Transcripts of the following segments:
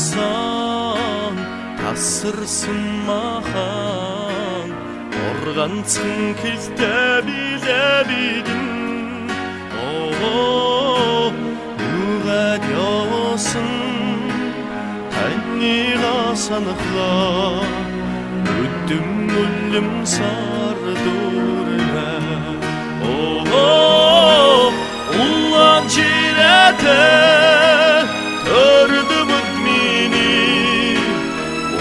болсаң тасырсын маған орғансың келте биле бидin 누가 되었은 단니가 산ықла өттім өлім сардурына ұлан жереті көрді мүдмені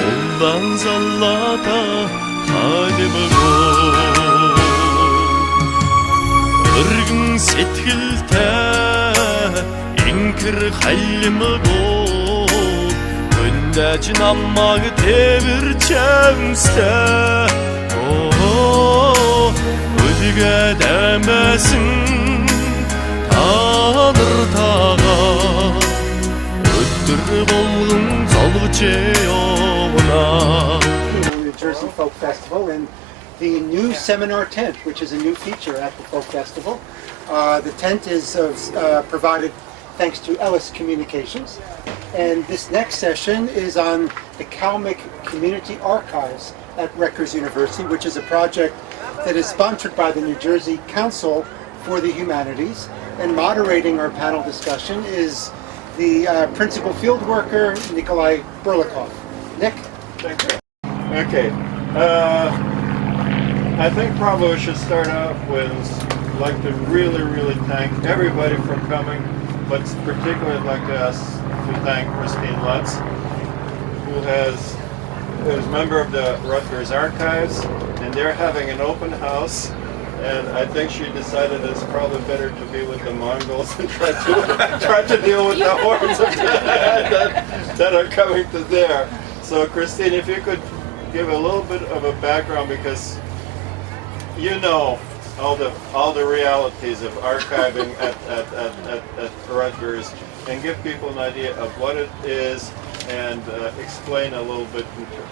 олдан заллата қалыбы ыргын сеткілті еңкір қалымы Күндәчін аммағы тебір чәмсті Өдіге дәмәсін таныр таға Өттір болғын залғы чеуына New Jersey Folk Festival and the new seminar tent, which is a new feature at the Folk Festival. The tent is provided thanks to Ellis Communications. And this next session is on the Kalmyk Community Archives at Rutgers University, which is a project that is sponsored by the New Jersey Council for the Humanities. And moderating our panel discussion is the principal field worker, Nikolai Burlikov. Nick? Thank you. Okay. I think probably we should start off with, I'd like to really thank everybody for coming, but particularly I'd like to thank Christine Lutz, who is a member of the Rutgers Archives, and they're having an open house, and I think she decided it's probably better to be with the Mongols and try to deal with the hordes of that are coming to there. So Christine, if you could give a little bit of a background, because you know all the realities of archiving at Rutgers, and give people an idea of what it is, and explain a little bit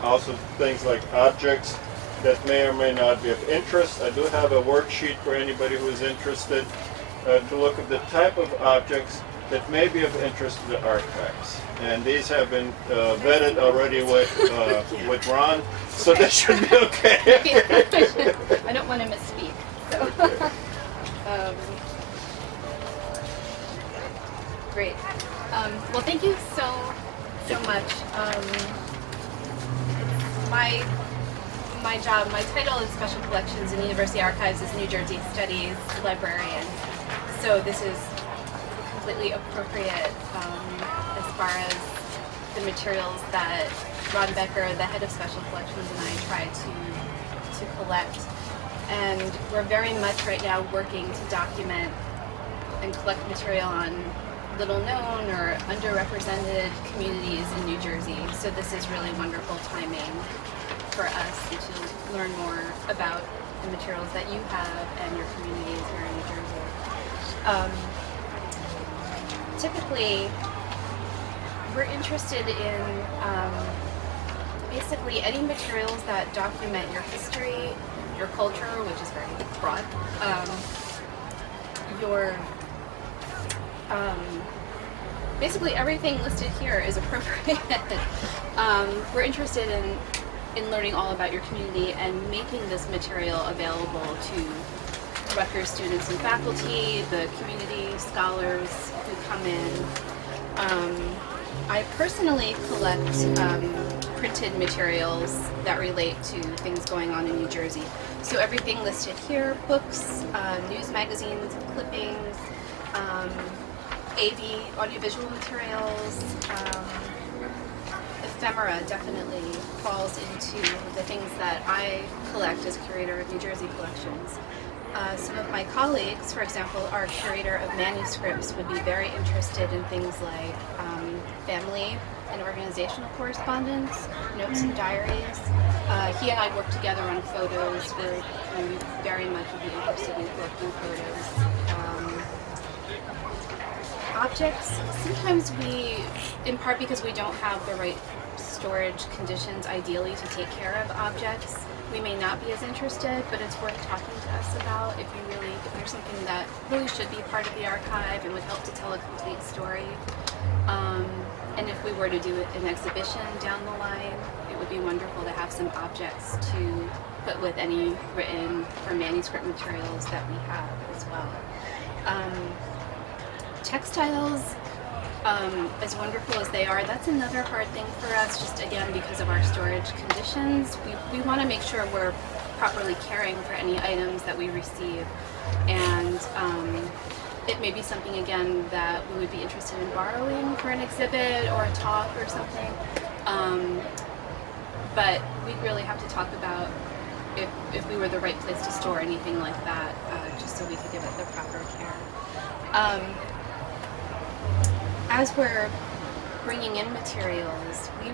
also things like objects that may or may not be of interest. I do have a worksheet for anybody who is interested to look at the type of objects that may be of interest to the archives. And these have been vetted already with Ron, so this should be okay. I don't want to misspeak. So. Okay. Great. Well, thank you so much. My job, my title in Special Collections and University Archives is New Jersey Studies Librarian. So this is completely appropriate as far as the materials that Ron Becker, the head of Special Collections, and I try to collect. And we're very much right now working to document and collect material on little known or underrepresented communities in New Jersey. So this is really wonderful timing for us to learn more about the materials that you have and your communities here in New Jersey. Typically, we're interested in basically any materials that document your history, your culture, which is very broad, basically everything listed here is appropriate. We're interested in learning all about your community and making this material available to Rutgers students and faculty, the community, scholars who come in. I personally collect printed materials that relate to things going on in New Jersey. So everything listed here, books, news magazines, clippings, AV, audiovisual materials, ephemera definitely falls into the things that I collect as curator of New Jersey collections. Some of my colleagues, for example, our curator of manuscripts, would be very interested in things like family and organizational correspondence, notes and diaries. He and I work together on photos where we very much would be interested in collecting photos. Objects, sometimes we, in part because we don't have the right storage conditions ideally to take care of objects, we may not be as interested, but it's worth talking to us about if there's something that really should be part of the archive and would help to tell a complete story. And if we were to do an exhibition down the line, it would be wonderful to have some objects to put with any written or manuscript materials that we have as well. Textiles, as wonderful as they are, that's another hard thing for us, just again because of our storage conditions. We want to make sure we're properly caring for any items that we receive, and it may be something again that we would be interested in borrowing for an exhibit or a talk or something, but we really have to talk about if we were the right place to store anything like that, just so we could give it the proper care. As we're bringing in materials, we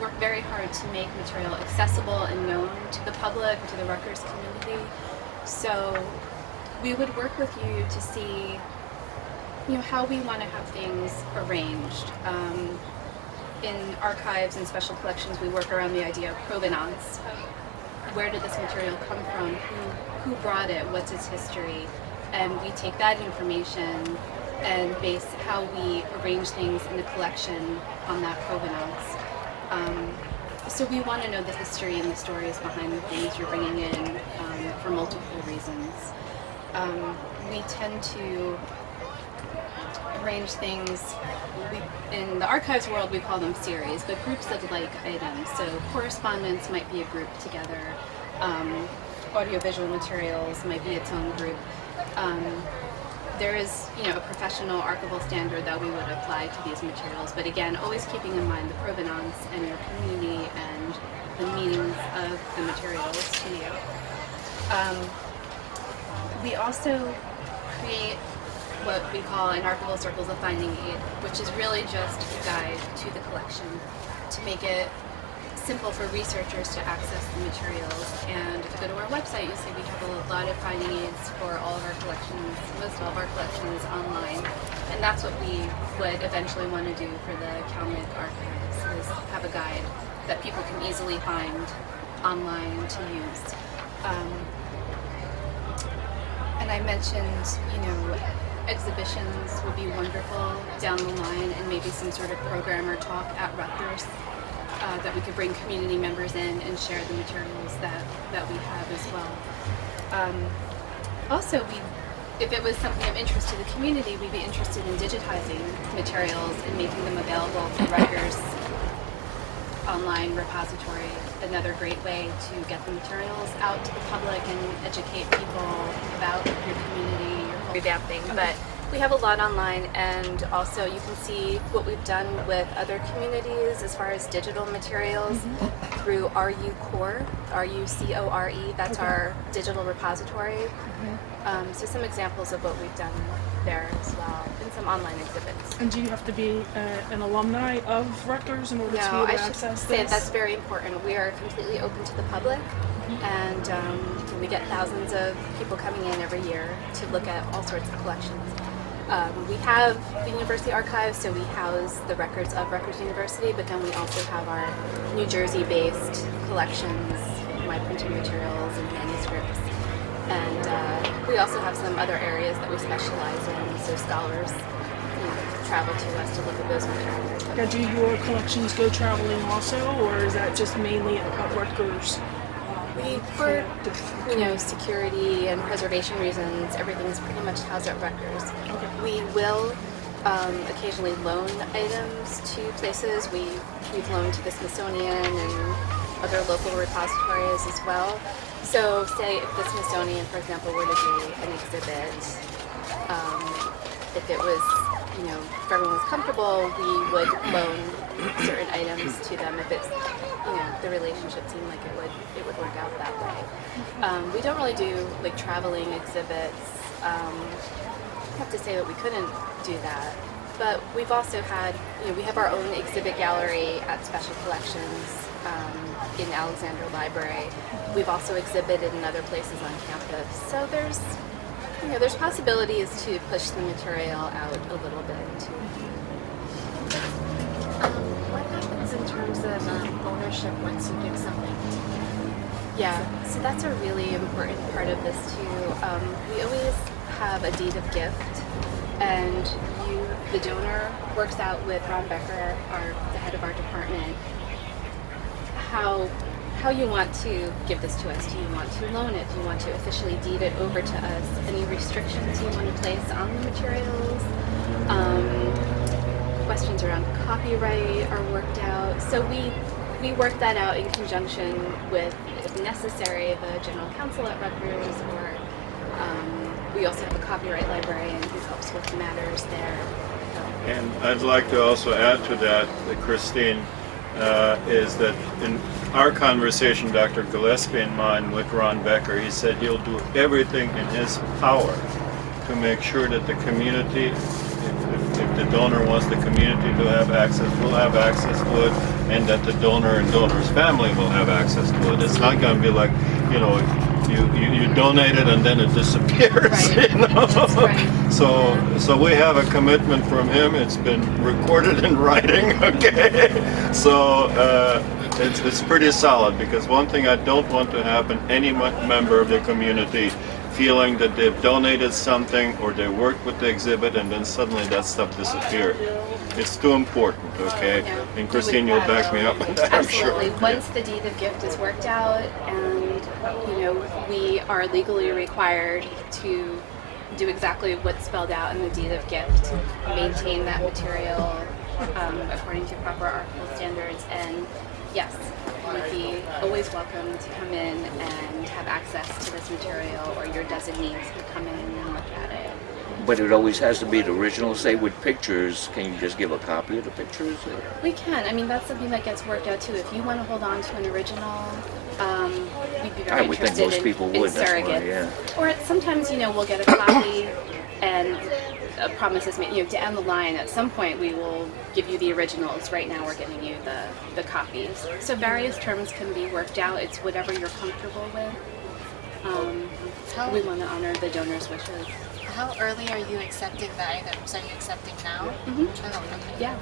work very hard to make material accessible and known to the public, to the Rutgers community. So we would work with you to see, how we want to have things arranged. In archives and special collections, we work around the idea of provenance. Where did this material come from? Who brought it? What's its history? And we take that information and base how we arrange things in the collection on that provenance. So we want to know the history and the stories behind the things you're bringing in for multiple reasons. We tend to arrange things, in the archives world we call them series, but groups of like items. So correspondence might be a group together, audiovisual materials might be its own group. There is, a professional archival standard that we would apply to these materials, but again, always keeping in mind the provenance and your community and the meanings of the materials to you. We also create what we call in archival circles a finding aid, which is really just a guide to the collection to make it simple for researchers to access the materials. And if you go to our website, you'll see we have a lot of finding aids for all of our collections, most all of our collections online. And that's what we would eventually want to do for the Kalmyk archives, is have a guide that people can easily find online to use. And I mentioned, exhibitions would be wonderful down the line, and maybe some sort of program or talk at Rutgers that we could bring community members in and share the materials that we have as well. Also, if it was something of interest to the community, we'd be interested in digitizing materials and making them available through Rutgers online repository. Another great way to get the materials out to the public and educate people about your community, your revamping. But we have a lot online, and also you can see what we've done with other communities as far as digital materials through RUCORE, RUCORE, that's our digital repository. So some examples of what we've done there as well, and some online exhibits. And do you have to be an alumni of Rutgers in order to be able to access this? No, I should say that's very important. We are completely open to the public, and we get thousands of people coming in every year to look at all sorts of collections. We have the university archives, so we house the records of Rutgers University, but then we also have our New Jersey-based collections, my printed materials and manuscripts. And we also have some other areas that we specialize in, so scholars travel to us to look at those materials. Now, do your collections go traveling also, or is that just mainly at Rutgers? For security and preservation reasons, everything's pretty much housed at Rutgers. Okay. We will occasionally loan items to places. We've loaned to the Smithsonian and other local repositories as well. So say if the Smithsonian, for example, were to do an exhibit, if it was, if everyone was comfortable, we would loan certain items to them if it's, the relationship seemed like it would work out that way. We don't really do like traveling exhibits. I have to say that we couldn't do that. But we've also had, we have our own exhibit gallery at Special Collections in Alexander Library. We've also exhibited in other places on campus. So there's possibilities to push the material out a little bit too. What happens in terms of ownership once you give something? Yeah, so that's a really important part of this too. We always have a deed of gift, and the donor, works out with Ron Becker, the head of our department, how you want to give this to us. Do you want to loan it? Do you want to officially deed it over to us? Any restrictions you want to place on the materials? Questions around copyright are worked out. So we work that out in conjunction with, if necessary, the general counsel at Rutgers, or we also have a copyright librarian who helps with matters there. And I'd like to also add to that, Christine, is that in our conversation, Dr. Gillespie and mine with Ron Becker, he said he'll do everything in his power to make sure that the community, if the donor wants the community to have access, will have access to it, and that the donor and donor's family will have access to it. It's not going to be like, you know, you donate it and then it disappears. Right. You know? That's right. So we have a commitment from him. It's been recorded in writing. Okay, so it's pretty solid, because one thing I don't want to happen, any member of the community feeling that they've donated something or they worked with the exhibit and then suddenly that stuff disappeared. It's too important, okay? Yeah. And Christine, you'll back me up on that, I'm sure. Absolutely. Once the deed of gift is worked out, and we are legally required to do exactly what's spelled out in the deed of gift, maintain that material according to proper archival standards, and yes, you'd be always welcome to come in and have access to this material, or your designees could come in and look at it. But it always has to be the original. Say with pictures, can you just give a copy of the pictures? We can. I mean, that's something that gets worked out too. If you want to hold on to an original, we'd be very I would think interested most people in would. That's why, surrogates. yeah. Or sometimes, we'll get a copy, and a promise is made. Down the line, at some point, we will give you the originals. Right now, we're giving you the copies. So various terms can be worked out. It's whatever you're comfortable with. We want to honor the donor's wishes. How early are you accepting the items? Are you accepting now? Mm-hmm. Oh, okay. Yeah.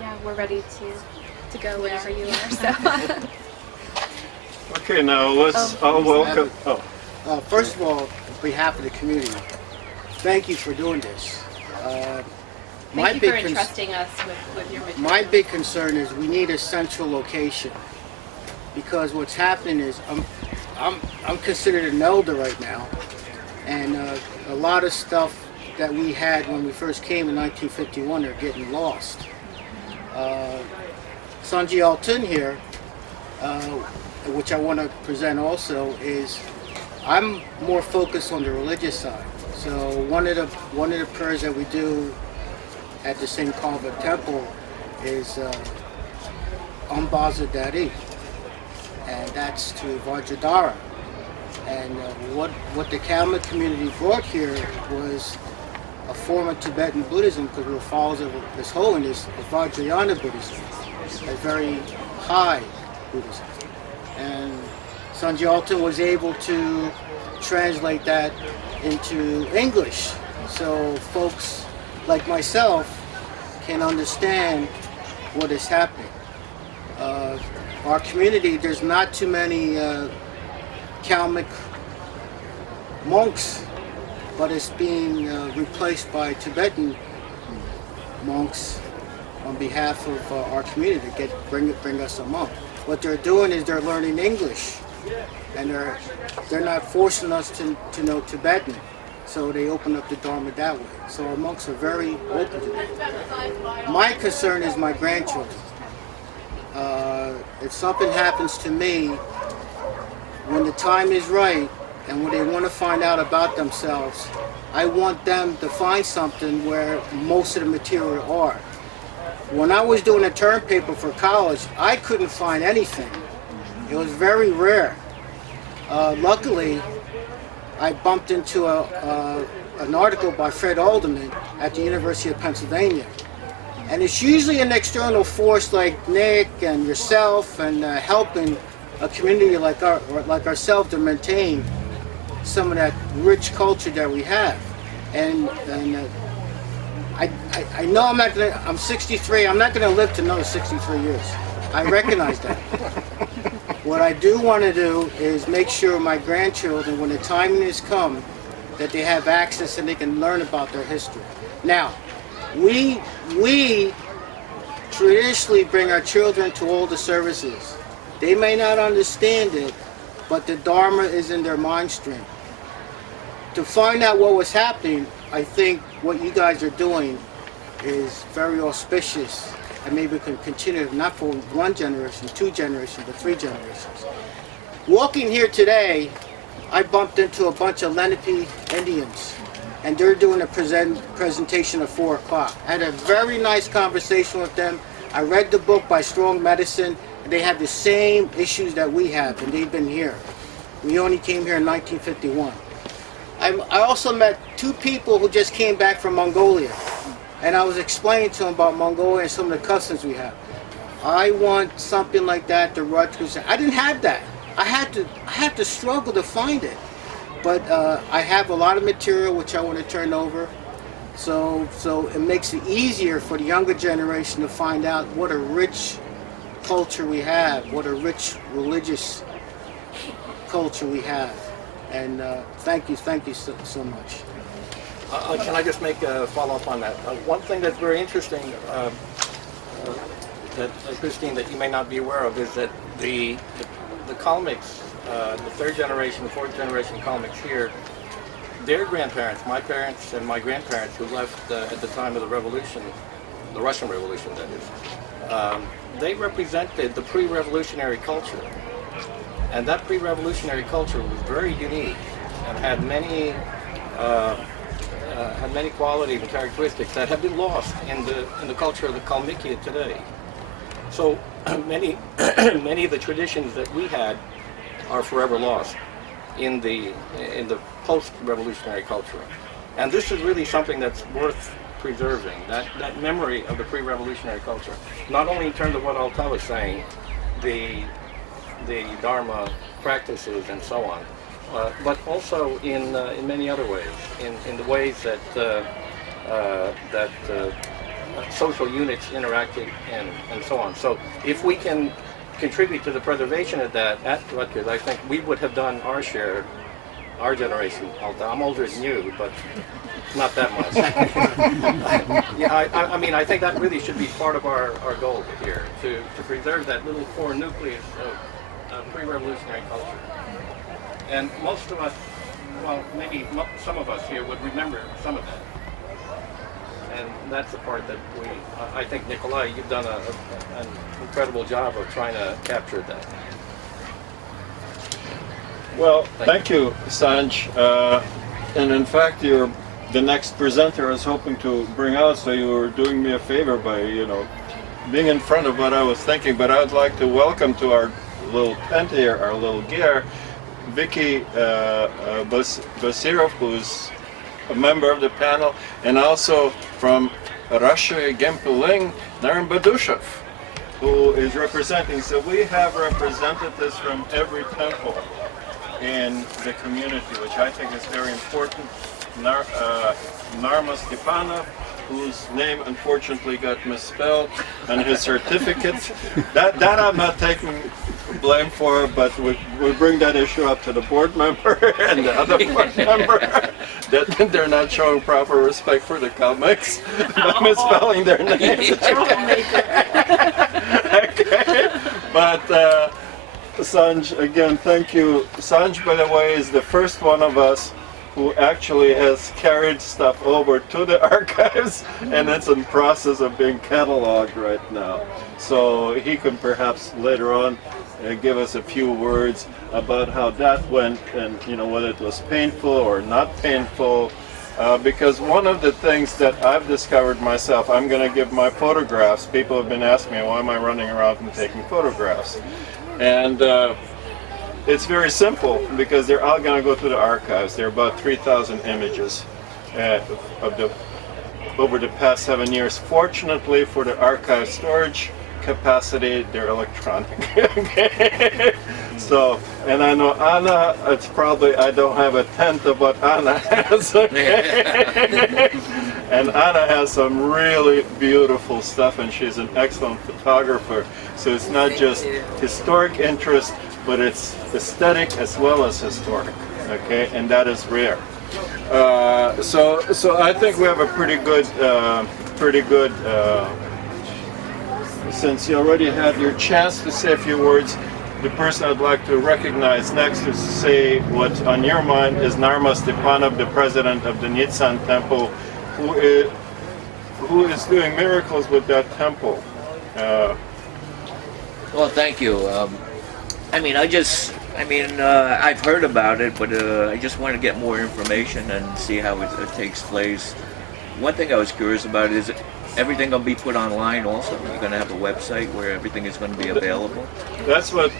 Yeah, we're ready to go whenever you are. So. Okay, now let's welcome. First of all, on behalf of the community, thank you for doing this. Thank you for entrusting us with your material. My big concern is we need a central location, because what's happening is I'm considered an elder right now, and a lot of stuff that we had when we first came in 1951 are getting lost. Sanji Altun here, which I want to present also, is I'm more focused on the religious side. So one of the prayers that we do at the St. Kalmyk Temple is Ambaza Dari, and that's to Vajradhara. And what the Kalmyk community brought here was a form of Tibetan Buddhism, because we're followers of this holiness of Vajrayana Buddhism, a very high Buddhism. And Sanji Alton was able to translate that into English, so folks like myself can understand what is happening. Our community, there's not too many Kalmyk monks, but it's being replaced by Tibetan monks on behalf of our community to bring us a monk. What they're doing is they're learning English, and they're not forcing us to know Tibetan, so they open up the Dharma that way. So our monks are very open to that. My concern is my grandchildren. If something happens to me, when the time is right and when they want to find out about themselves, I want them to find something where most of the material are. When I was doing a term paper for college, I couldn't find anything. It was very rare. Luckily, I bumped into an article by Fred Alderman at the University of Pennsylvania. And it's usually an external force like Nick and yourself, and helping a community like ourselves to maintain some of that rich culture that we have. And I know I'm 63, I'm not gonna live to another 63 years. I recognize that. What I do want to do is make sure my grandchildren, when the timing has come, that they have access and they can learn about their history. Now, we traditionally bring our children to all the services. They may not understand it, but the Dharma is in their mind stream. To find out what was happening, I think what you guys are doing is very auspicious, and maybe we can continue, not for one generation, 2 generations, but 3 generations. Walking here today, I bumped into a bunch of Lenape Indians, and they're doing a presentation at 4 o'clock. I had a very nice conversation with them. I read the book by Strong Medicine, and they have the same issues that we have, and they've been here. We only came here in 1951. I also met 2 people who just came back from Mongolia, and I was explaining to them about Mongolia and some of the customs we have. I want something like that, the Rutgers. I didn't have that. I had to struggle to find it, but I have a lot of material which I want to turn over, so it makes it easier for the younger generation to find out what a rich culture we have, what a rich religious culture we have. And thank you so much. Can I just make a follow-up on that? One thing that's very interesting, that Christine, that you may not be aware of, is that the Kalmyks, the 3rd generation, the 4th generation Kalmyks here, their grandparents, my parents and my grandparents, who left at the time of the revolution, the Russian Revolution, that is, they represented the pre-revolutionary culture. And that pre-revolutionary culture was very unique and had many qualities and characteristics that have been lost in the culture of the Kalmykia today. So many of the traditions that we had are forever lost in the post-revolutionary culture. And this is really something that's worth preserving, that memory of the pre-revolutionary culture. Not only in terms of what Alta was saying, the Dharma practices and so on, but also in many other ways, in the ways that social units interacted and so on. So if we can contribute to the preservation of that at Rutgers, I think we would have done our share, our generation. I'm older than you, but not that much. Yeah, I mean, I think that really should be part of our goal here, to preserve that little core nucleus of pre-revolutionary culture. And most of us, well, maybe some of us here would remember some of that. And that's the part that I think, Nikolai, you've done an incredible job of trying to capture that. Well, thank you, Sanj. And in fact, you're the next presenter I was hoping to bring out, so you were doing me a favor by, being in front of what I was thinking. But I would like to welcome to our little tent here, our little gear, Vicky Basirov, who's a member of the panel, and also from Russia, Gempeling, Naren Badushev, who is representing. So we have representatives from every temple in the community, which I think is very important. Narma Stepanov, whose name unfortunately got misspelled on his certificate. That I'm not taking blame for, but we bring that issue up to the board member and the other board member, that they're not showing proper respect for the Kalmyks by misspelling their names. Okay. But Sanj, again, thank you. Sanj, by the way, is the first one of us who actually has carried stuff over to the archives, and it's in process of being cataloged right now. So he can perhaps later on give us a few words about how that went, and whether it was painful or not painful. Because one of the things that I've discovered myself, I'm going to give my photographs. People have been asking me, why am I running around and taking photographs? And it's very simple, because they're all going to go to the archives. There are about 3,000 images over the past 7 years. Fortunately for the archive storage capacity, they're electronic. Okay. So, and I know Anna, it's probably, I don't have a tenth of what Anna has. Okay. And Anna has some really beautiful stuff, and she's an excellent photographer. So it's not just historic interest, but it's aesthetic as well as historic. Okay, and that is rare. So I think we have a pretty good. Since you already had your chance to say a few words, the person I'd like to recognize next to say what on your mind is Narma Stepanov, the president of the Nitsan Temple, who is doing miracles with that temple. Well, thank you. I've heard about it, but I just want to get more information and see how it takes place. One thing I was curious about is everything going to be put online also? You're going to have a website where everything is going to be available? That's what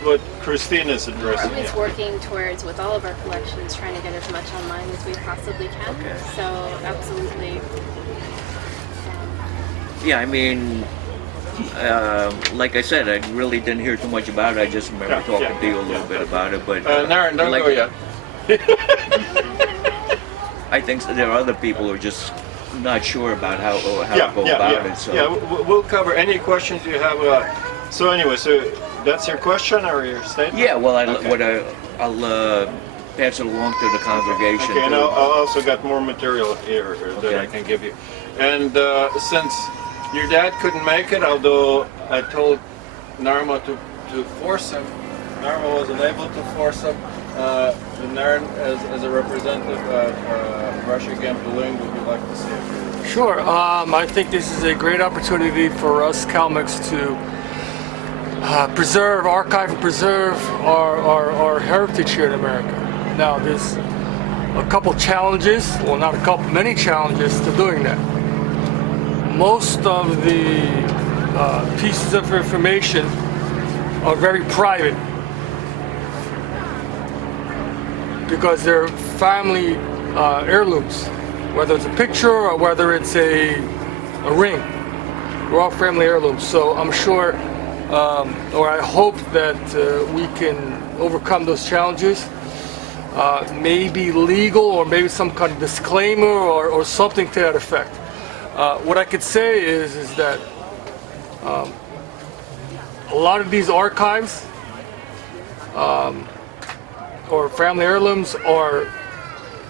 Christine is addressing. We're always working towards, with all of our collections, trying to get as much online as we possibly can. Okay. So, absolutely. Yeah, like I said, I really didn't hear too much about it. I just remember talking to you a little bit about it. But Naren, don't go yet. I think there are other people who are just not sure about how to go about it. So. Yeah, we'll cover any questions you have. So anyway, so that's your question or your statement? Yeah, well, I'll pass it along to the congregation. Okay, and I'll also got more material here that I can give you. And since your dad couldn't make it, although I told Narma to force him, Narma wasn't able to force him. Naren, as a representative of Russia against bullying, would you like to say a few? Sure. I think this is a great opportunity for us Kalmyks to archive and preserve our heritage here in America. Now, there's a couple challenges, well, not a couple, many challenges to doing that. Most of the pieces of information are very private, because they're family heirlooms, whether it's a picture or whether it's a ring. We're all family heirlooms. So I'm sure, or I hope that we can overcome those challenges. Maybe legal, or maybe some kind of disclaimer or something to that effect. What I could say is that a lot of these archives or family heirlooms are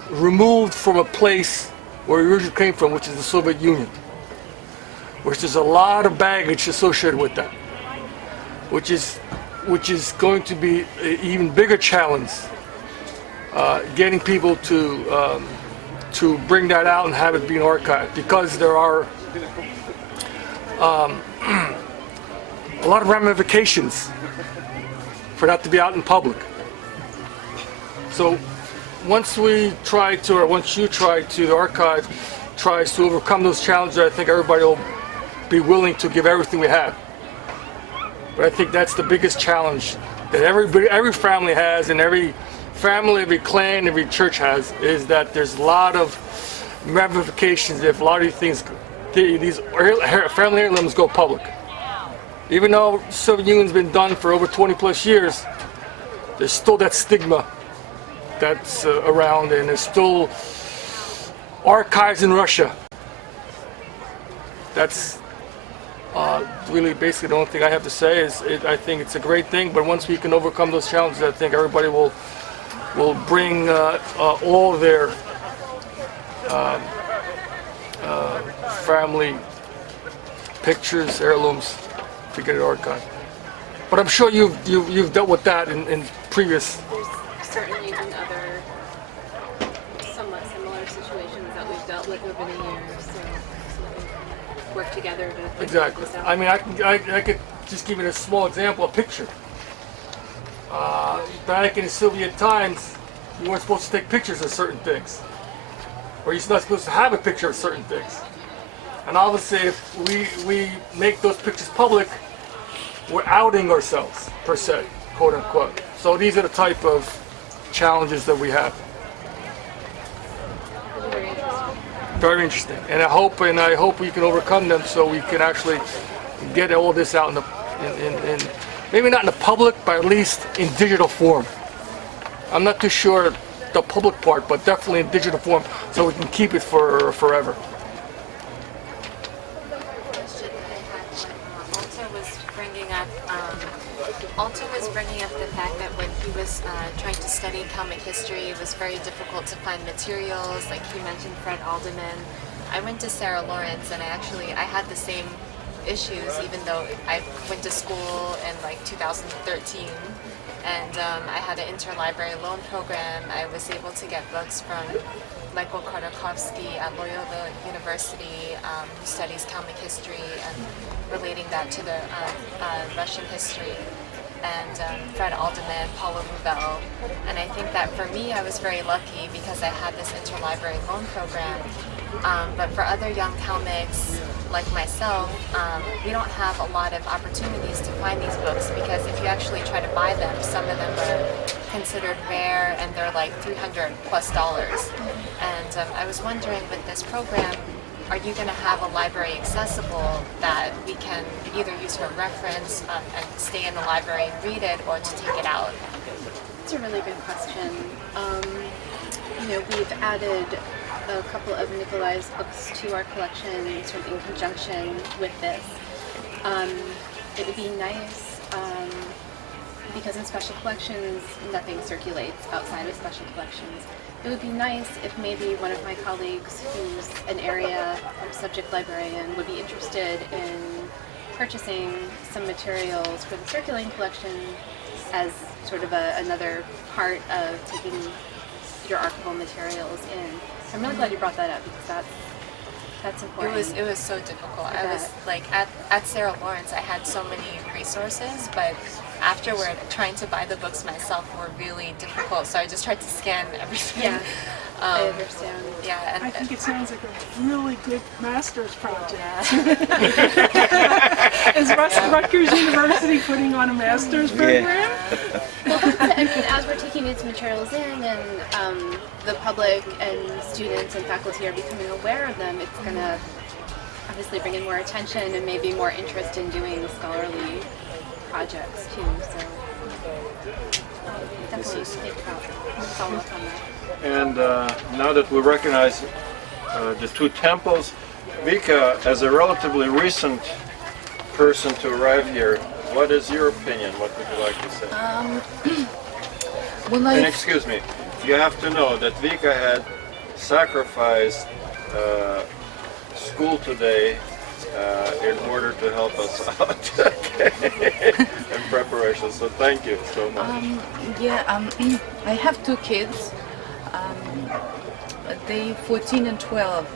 removed from a place where it originally came from, which is the Soviet Union, which there's a lot of baggage associated with that, which is going to be an even bigger challenge, getting people to bring that out and have it being archived, because there are a lot of ramifications for that to be out in public. So once you try to, the archive tries to overcome those challenges, I think everybody will be willing to give everything we have. But I think that's the biggest challenge that every family has, and every family, every clan, every church has, is that there's a lot of ramifications if a lot of these things, these family heirlooms go public. Even though the Soviet Union's been done for over 20 plus years, there's still that stigma that's around, and there's still archives in Russia. That's really basically the only thing I have to say. I think it's a great thing, but once we can overcome those challenges, I think everybody will bring all their family pictures, heirlooms, to get it archived. But I'm sure you've dealt with that in previous. There's certainly been other somewhat similar situations that we've dealt with over the years, so we work together to Exactly. this out. I mean, I could just give you a small example, a picture. Back in the Soviet times, you weren't supposed to take pictures of certain things, or you're not supposed to have a picture of certain things. And obviously, if we make those pictures public, we're outing ourselves, per se, quote unquote. So these are the type of challenges that we have. Very interesting. And I hope we can overcome them, so we can actually get all this out in maybe not in the public, but at least in digital form. I'm not too sure the public part, but definitely in digital form, so we can keep it for forever. Question that I had also was bringing up, Alton was bringing up the fact that when he was trying to study Kalmyk history, it was very difficult to find materials. Like he mentioned Fred Alderman. I went to Sarah Lawrence, and I had the same issues, even though I went to school in like 2013. And I had an interlibrary loan program. I was able to get books from Michael Khodorkovsky at Loyola University, who studies Kalmyk history and relating that to the Russian history, and Fred Alderman, Paula Rubel. And I think that for me, I was very lucky because I had this interlibrary loan program. But for other young Kalmyks like myself, we don't have a lot of opportunities to find these books, because if you actually try to buy them, some of them are considered rare and they're like $300+. And I was wondering, with this program, are you going to have a library accessible that we can either use for reference and stay in the library and read it, or to take it out? It's a really good question. We've added a couple of Nikolai's books to our collection sort of in conjunction with this. It would be nice, because in special collections, nothing circulates outside of special collections. It would be nice if maybe one of my colleagues who's an area or subject librarian would be interested in purchasing some materials for the circulating collection as sort of another part of taking your archival materials in. I'm really glad you brought that up, because that's important. It was so difficult. I was like at Sarah Lawrence, I had so many resources, but afterward, trying to buy the books myself were really difficult. So I just tried to scan everything. Yeah, I understand. Yeah, and I think it sounds like a really good master's project. Is Rutgers University putting on a master's program? Well, as we're taking these materials in, and the public and students and faculty are becoming aware of them, it's going to obviously bring in more attention and maybe more interest in doing scholarly projects too. So definitely think about follow up on that. And now that we recognize the two temples, Vika, as a relatively recent person to arrive here, what is your opinion? What would you like to say? And excuse me, you have to know that Vika had sacrificed school today in order to help us out in preparation. So thank you so much. I have two kids. They 14 and 12,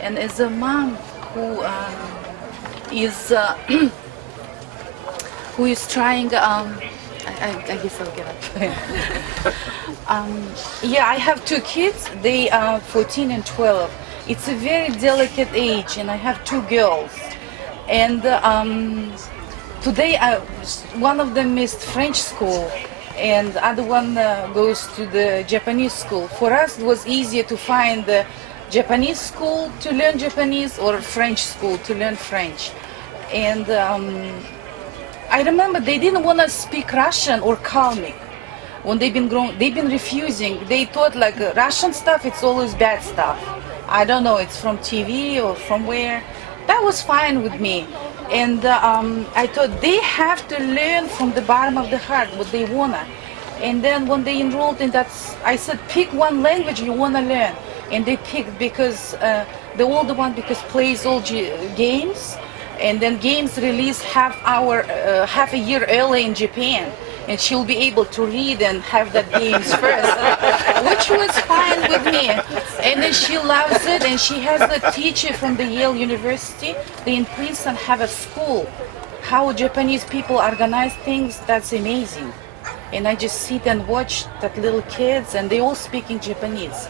and as a mom who is trying, I guess I'll get up. I have two kids. They are 14 and 12. It's a very delicate age, and I have two girls. And today, one of them missed French school, and the other one goes to the Japanese school. For us, it was easier to find the Japanese school to learn Japanese or French school to learn French. And I remember they didn't want to speak Russian or Kalmyk. When they've been refusing. They thought like Russian stuff, it's always bad stuff. I don't know, it's from TV or from where. That was fine with me. And I thought they have to learn from the bottom of the heart what they wanna. And then when they enrolled in that, I said, pick one language you wanna learn. And they picked because the older one plays all games, and then games released half a year early in Japan. And she'll be able to read and have that games first, which was fine with me. And then she loves it, and she has a teacher from the Yale University. They in Princeton have a school. How Japanese people organize things, that's amazing. And I just sit and watch that little kids, and they all speak in Japanese.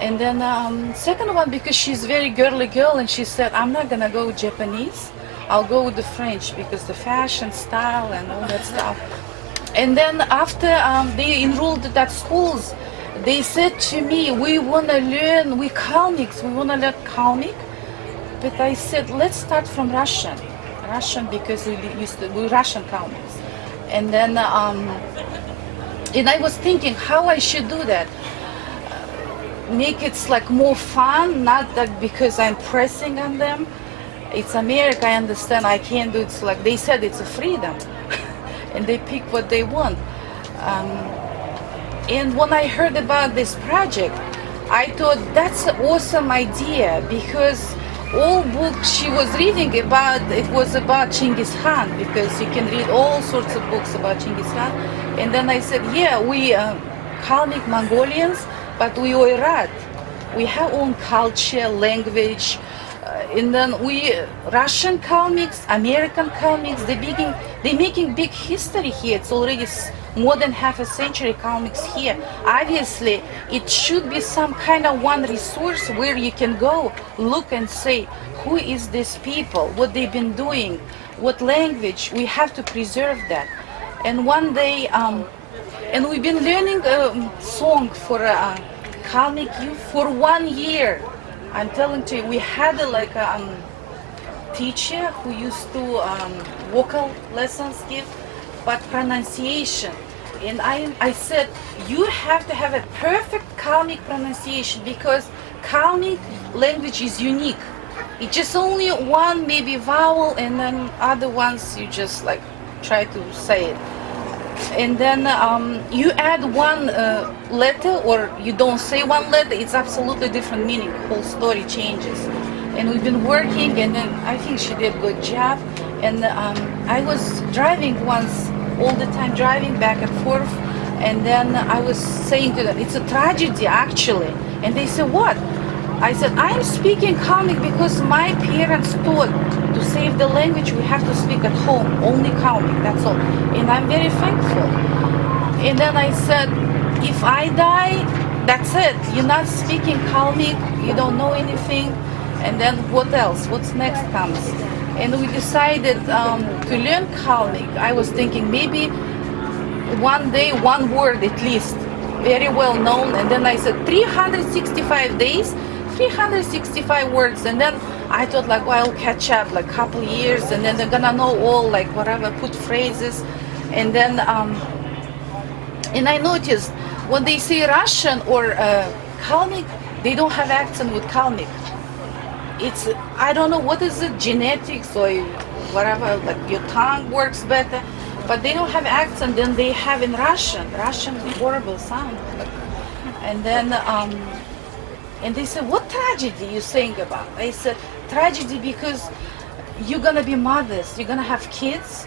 And then second one, because she's very girly girl, and she said, I'm not gonna go with Japanese. I'll go with the French, because the fashion style and all that stuff. And then after they enrolled at that schools, they said to me, we want to learn, we Kalmyks, we want to learn Kalmyk. But I said, let's start from Russian because we used to do Russian Kalmyks. And then, and I was thinking how I should do that. Make it like more fun, not that because I'm pressing on them. It's America, I understand, I can't do it. It's like they said it's a freedom and they pick what they want. And when I heard about this project, I thought that's an awesome idea, because all books she was reading about, it was about Genghis Khan, because you can read all sorts of books about Genghis Khan. And then I said, yeah, we Kalmyk Mongolians, but we Oirat. We have own culture, language, and then we Russian Kalmyks, American Kalmyks, they're making big history here. It's already more than half a century Kalmyks here. Obviously, it should be some kind of one resource where you can go look and say, who is these people, what they've been doing, what language. We have to preserve that. And one day, and we've been learning a song for Kalmyk youth for 1 year. I'm telling you, we had a teacher who used to vocal lessons give, but pronunciation. And I said, you have to have a perfect Kalmyk pronunciation, because Kalmyk language is unique. It's just only one maybe vowel, and then other ones you just like try to say it. And then you add one letter, or you don't say one letter, it's absolutely different meaning. Whole story changes. And we've been working, and then I think she did a good job. And I was driving once, all the time driving back and forth, and then I was saying to them, it's a tragedy actually. And they said, what? I said, I'm speaking Kalmyk because my parents taught to save the language we have to speak at home, only Kalmyk, that's all. And I'm very thankful. And then I said, if I die, that's it. You're not speaking Kalmyk, you don't know anything. And then what else? What's next comes? And we decided to learn Kalmyk. I was thinking maybe one day, one word at least, very well known. And then I said 365 days, 365 words. And then I thought like, well, I'll catch up like couple years, and then they're gonna know all like whatever, put phrases. And then, and I noticed when they say Russian or Kalmyk, they don't have accent with Kalmyk. It's, I don't know, what is it, genetics or whatever, like your tongue works better, but they don't have accent than they have in Russian. Russian is horrible sound. And then, and they said, what tragedy you saying about? I said, tragedy because you're gonna be mothers, you're gonna have kids,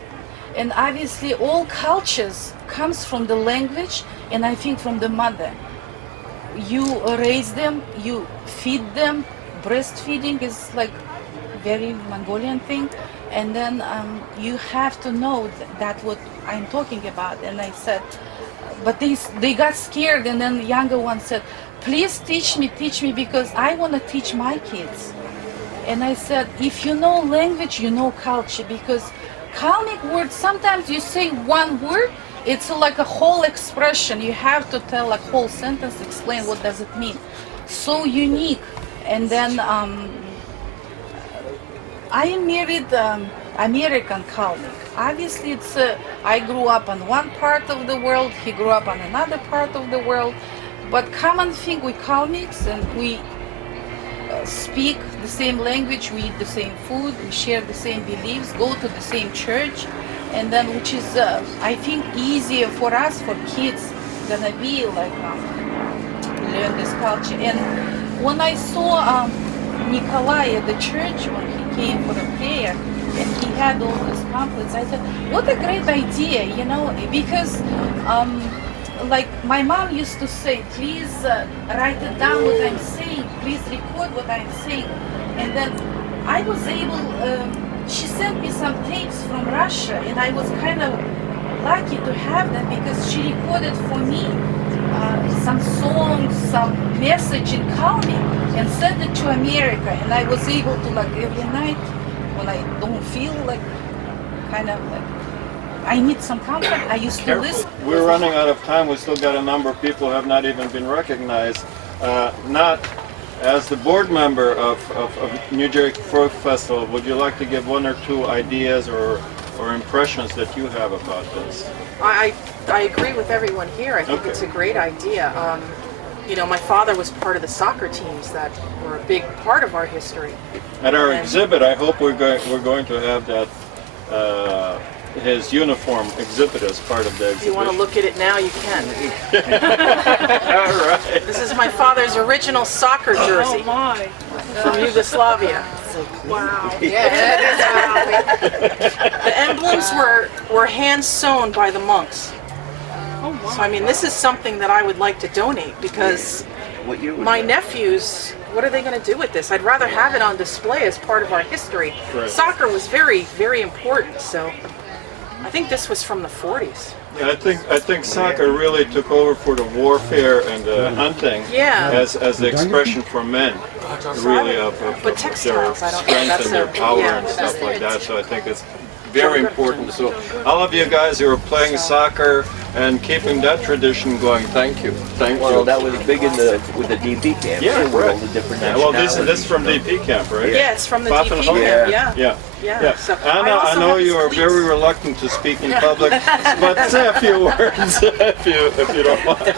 and obviously all cultures comes from the language, and I think from the mother. You raise them, you feed them. Breastfeeding is like very Mongolian thing, and then you have to know that what I'm talking about. And I said, but they got scared, and then the younger one said, please teach me, because I want to teach my kids. And I said, if you know language, you know culture, because Kalmyk words, sometimes you say one word, it's like a whole expression. You have to tell a whole sentence, explain what does it mean. So unique. And then I married American Kalmyk. Obviously, it's I grew up on one part of the world, he grew up on another part of the world. But common thing with Kalmyks, and we speak the same language, we eat the same food, we share the same beliefs, go to the same church, and then which is I think easier for us, for kids, gonna be like learn this culture. And when I saw Nikolai at the church when he came for a prayer, and he had all these pamphlets, I said, what a great idea, you know, because like my mom used to say, please write it down what I'm saying, please record what I'm saying. And then I was able, she sent me some tapes from Russia, and I was kind of lucky to have them because she recorded for me some songs, some message in Kalmyk, and sent it to America. And I was able to, like, every night when I don't feel like kind of like I need some comfort, I used to listen. We're running out of time. We still got a number of people who have not even been recognized. Not as the board member of New Jersey Folk Festival, would you like to give one or two ideas or impressions that you have about this? I agree with everyone here. I think it's a great idea. you know, my father was part of the soccer teams that were a big part of our history. At our And- exhibit, I hope we're going to have that his uniform exhibit as part of the If you exhibition. want to look at it now, you can. All right. This is my father's original soccer jersey Oh my. from Yugoslavia. Wow. The emblems were hand sewn by the monks. Oh my. So I mean, this is something that I would like to donate because What year was my that? nephews, what are they going to do with this? I'd rather have it on display as part of our history. Right. Soccer was very, very important. So I think this was from the 40s. Yeah, I think soccer really took over for the warfare and the hunting Yeah. as the expression for men, really of But their textiles, I don't know. strength That's and their a- power yeah, and that's stuff like it. that. So I think it's very important. So all of you guys who are playing soccer and keeping that tradition going, thank you, thank Well, you. that was big with the DP camp. Yeah, too, with right. all the different Yeah, well, this nationalities. is from DP camp, right? Yeah, it's from the Pfaffenhofen? DP camp. Yeah. Yeah. Yeah. So Anna, I also know have you his are cleats. very reluctant to speak in public, but say a few words if you don't mind.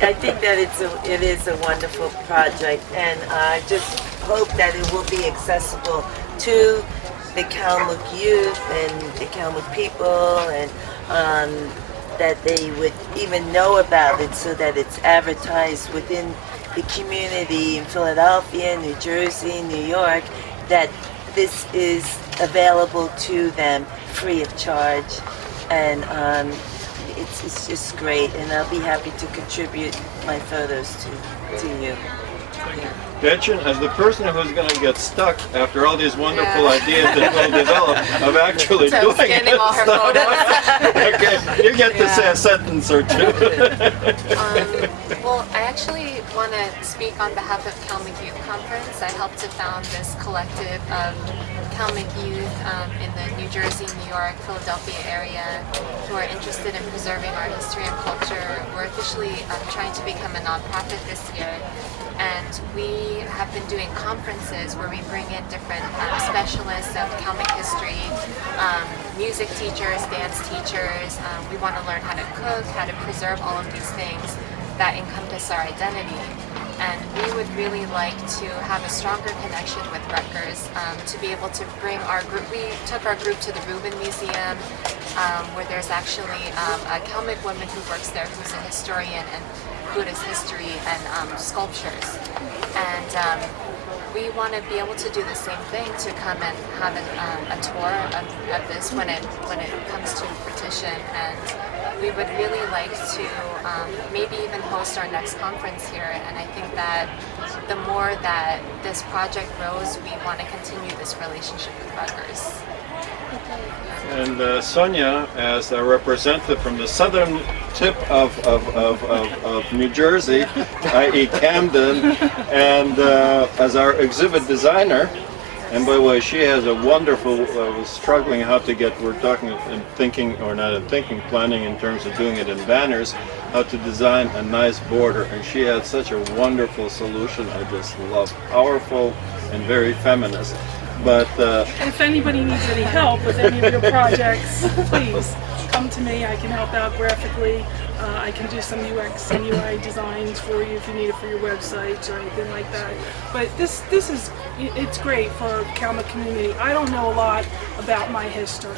I think that it is a wonderful project, and I just hope that it will be accessible to the Kalmyk youth and the Kalmyk people, and that they would even know about it, so that it's advertised within the community in Philadelphia, New Jersey, New York, that this is available to them free of charge, and it's just great, and I'll be happy to contribute my photos to you. Yeah. Gretchen, as the person who's going to get stuck after all these wonderful ideas that we'll develop of actually So I'm doing scanning this all her stuff. photos. Okay, you get to say a sentence or two. Well, I actually want to speak on behalf of Kalmyk Youth Conference. I helped to found this collective of Kalmyk youth in the New Jersey, New York, Philadelphia area who are interested in preserving our history and culture. We're officially trying to become a nonprofit this year. And we have been doing conferences where we bring in different specialists of Kalmyk history, music teachers, dance teachers. We want to learn how to cook, how to preserve all of these things that encompass our identity. And we would really like to have a stronger connection with Rutgers, to be able to bring our group. We took our group to the Rubin Museum, where there's actually a Kalmyk woman who works there who's a historian and Buddhist history and sculptures. And we want to be able to do the same thing, to come and have a tour of this when it comes to fruition. And we would really like to maybe even host our next conference here. And I think that the more that this project grows, we want to continue this relationship with Rutgers. And Sonia, as a representative from the southern tip of New Jersey, i.e. Camden, and as our exhibit designer, and by the way, she has a wonderful, was struggling how to get, we're talking and thinking, or not thinking, planning in terms of doing it in banners, how to design a nice border, and she had such a wonderful solution I just love. Powerful and very feminist. But And if anybody needs any help with any of your projects, please come to me. I can help out graphically. I can do some UX and UI designs for you if you need it for your websites or anything like that. But this is, it's great for Kalmyk community. I don't know a lot about my history.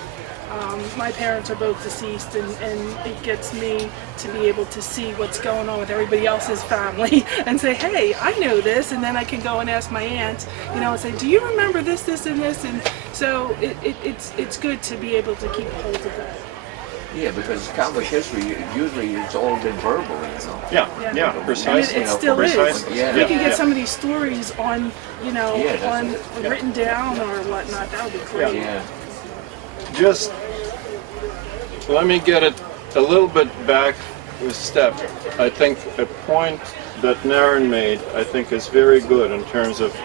My parents are both deceased, and it gets me to be able to see what's going on with everybody else's family and say, hey, I know this, and then I can go and ask my aunt, and say, do you remember this, this, and this? And so it's good to be able to keep hold of that. Yeah, because Kalmyk history, usually it's all been verbal, yeah, precisely. And it still is. Yeah. We can get some of these stories on, Yeah, written down or whatnot. That would be great. Yeah. Just let me get it a little bit back a step. I think a point that Naren made, I think, is very good in terms of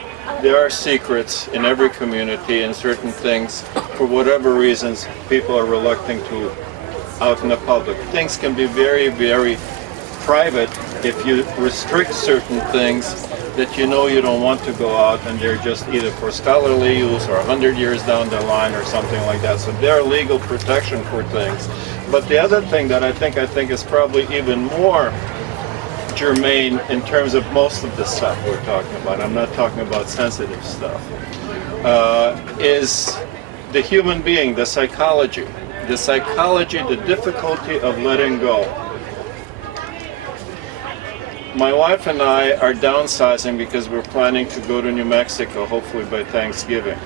there are secrets in every community, and certain things, for whatever reasons, people are reluctant to out in the public. Things can be very, very private if you restrict certain things that you don't want to go out, and they're just either for scholarly use or 100 years down the line or something like that. So there are legal protection for things. But the other thing that I think is probably even more germane in terms of most of the stuff we're talking about. I'm not talking about sensitive stuff. Is the human being, the psychology, the difficulty of letting go. My wife and I are downsizing because we're planning to go to New Mexico, hopefully by Thanksgiving.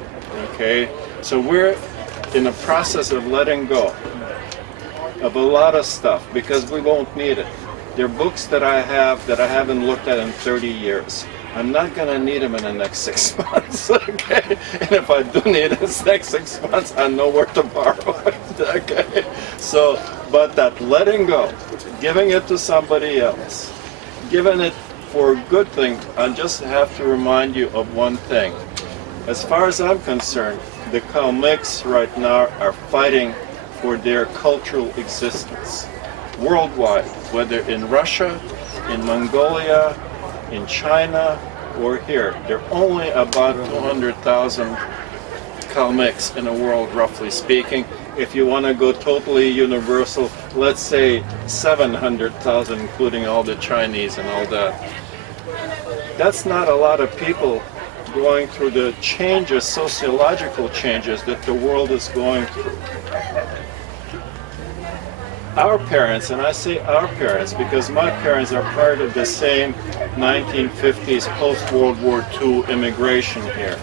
Okay, so we're in the process of letting go of a lot of stuff because we won't need it. There are books that I have that I haven't looked at in 30 years. I'm not going to need them in the next 6 months, okay? And if I do need it in the next 6 months, I know where to borrow it, okay? So, but that letting go, giving it to somebody else, giving it for a good thing, I just have to remind you of one thing. As far as I'm concerned, the Kalmyks right now are fighting for their cultural existence worldwide, whether in Russia, in Mongolia, in China, or here. There are only about 200,000 Kalmyks in the world, roughly speaking. If you want to go totally universal, let's say 700,000, including all the Chinese and all that. That's not a lot of people going through the changes, sociological changes that the world is going through. Our parents, and I say our parents because my parents are part of the same 1950s post-World War II immigration here,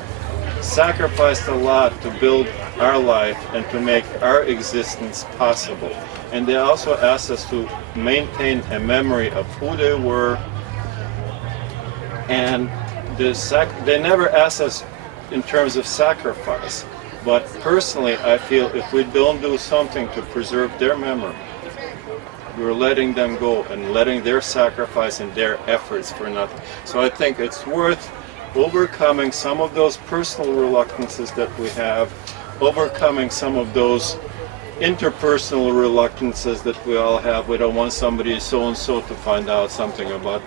sacrificed a lot to build our life and to make our existence possible. And they also asked us to maintain a memory of who they were, and they never asked us in terms of sacrifice. But personally, I feel if we don't do something to preserve their memory, we're letting them go and letting their sacrifice and their efforts for nothing. So I think it's worth overcoming some of those personal reluctances that we have, overcoming some of those interpersonal reluctances that we all have. We don't want somebody so-and-so to find out something about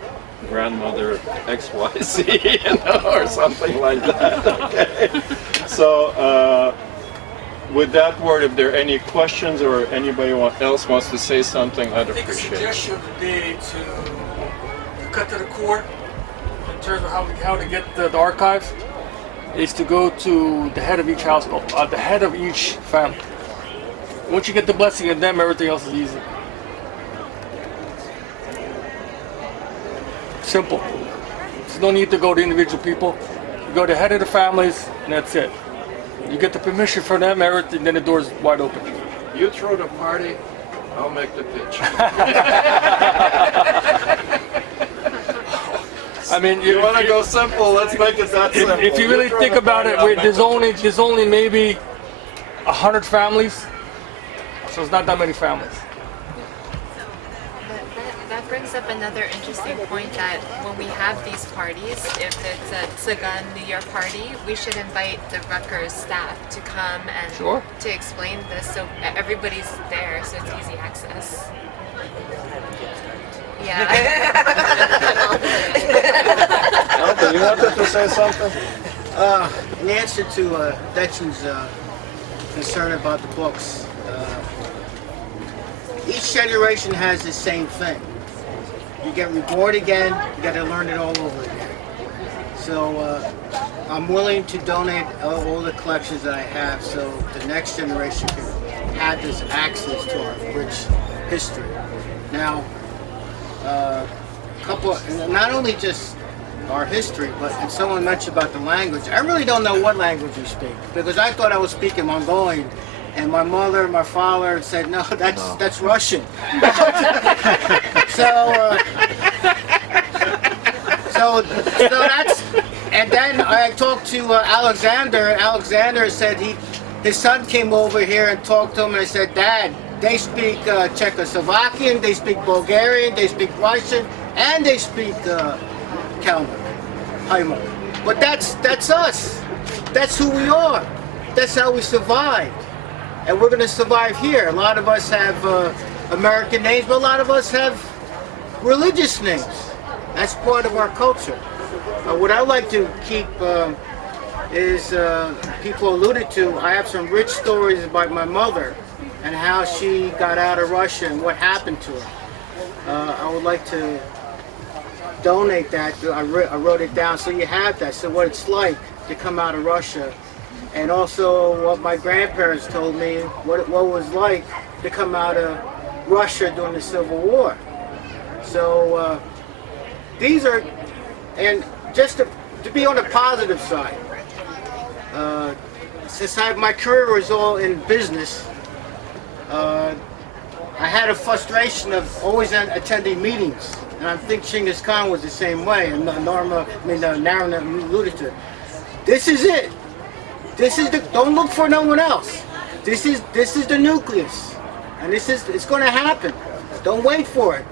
grandmother XYZ, you know, or something like that, okay? So, with that word, if there are any questions or anybody else wants to say something, I'd appreciate it. I think a suggestion would be to cut to the core in terms of how to get the archives is to go to the head of each household, the head of each family. Once you get the blessing of them, everything else is easy. Simple. There's no need to go to individual people. You go to the head of the families, and that's it. You get the permission from them, everything, then the door's wide open. You throw the party, I'll make the pitch. I mean, you want to go simple? Let's make it that simple. If you really think about it, there's only maybe 100 families, so it's not that many families. That brings up another interesting point that when we have these parties, if it's a Tsugan New Year party, we should invite the Rutgers staff to come and to explain this so everybody's there, so it's easy access. Yeah. You wanted to say something? In answer to Detchen's concern about the books, each generation has the same thing. You get reborn again, you got to learn it all over again. So I'm willing to donate all the collections that I have so the next generation can have this access to our rich history. Now, not only just our history, but and someone mentioned about the language. I really don't know what language you speak because I thought I was speaking Mongolian. And my mother and my father said, no, that's Russian. So that's, and then I talked to Alexander. Alexander said his son came over here and talked to him, and I said, Dad, they speak Czechoslovakian, they speak Bulgarian, they speak Russian, and they speak Kalmyk. But that's us. That's who we are. That's how we survived. And we're going to survive here. A lot of us have American names, but a lot of us have religious names. That's part of our culture. What I like to keep is, people alluded to, I have some rich stories about my mother and how she got out of Russia and what happened to her. I would like to donate that. I wrote it down so you have that. So what it's like to come out of Russia, and also what my grandparents told me, what it was like to come out of Russia during the Civil War. So these are, and just to be on the positive side, since my career was all in business, I had a frustration of always attending meetings, and I think Genghis Khan was the same way, and Narana alluded to it. This is it. This is the. Don't look for no one else. This is the nucleus, and it's going to happen. Don't wait for it.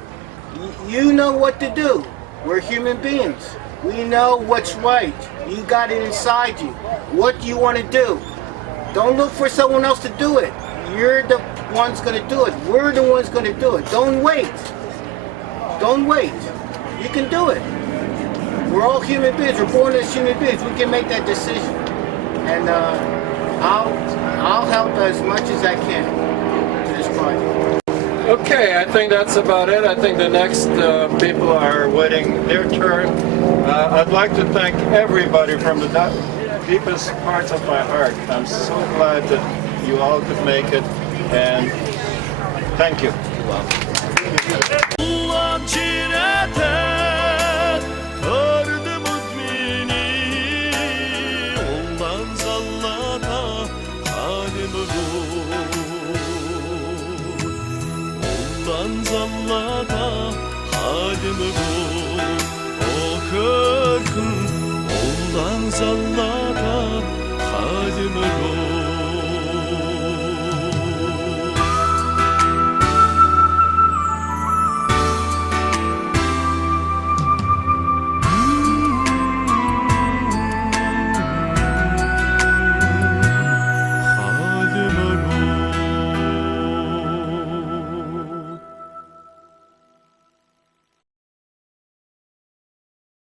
You know what to do. We're human beings. We know what's right. You got it inside you. What do you want to do? Don't look for someone else to do it. You're the one's going to do it. We're the ones going to do it. Don't wait. Don't wait. You can do it. We're all human beings. We're born as human beings. We can make that decision. And I'll help as much as I can to this project. Okay, I think that's about it. I think the next people are waiting their turn. I'd like to thank everybody from the deepest parts of my heart. I'm so glad that you all could make it, and thank you. Zallada halimi bu, o kırkın ondan zallada.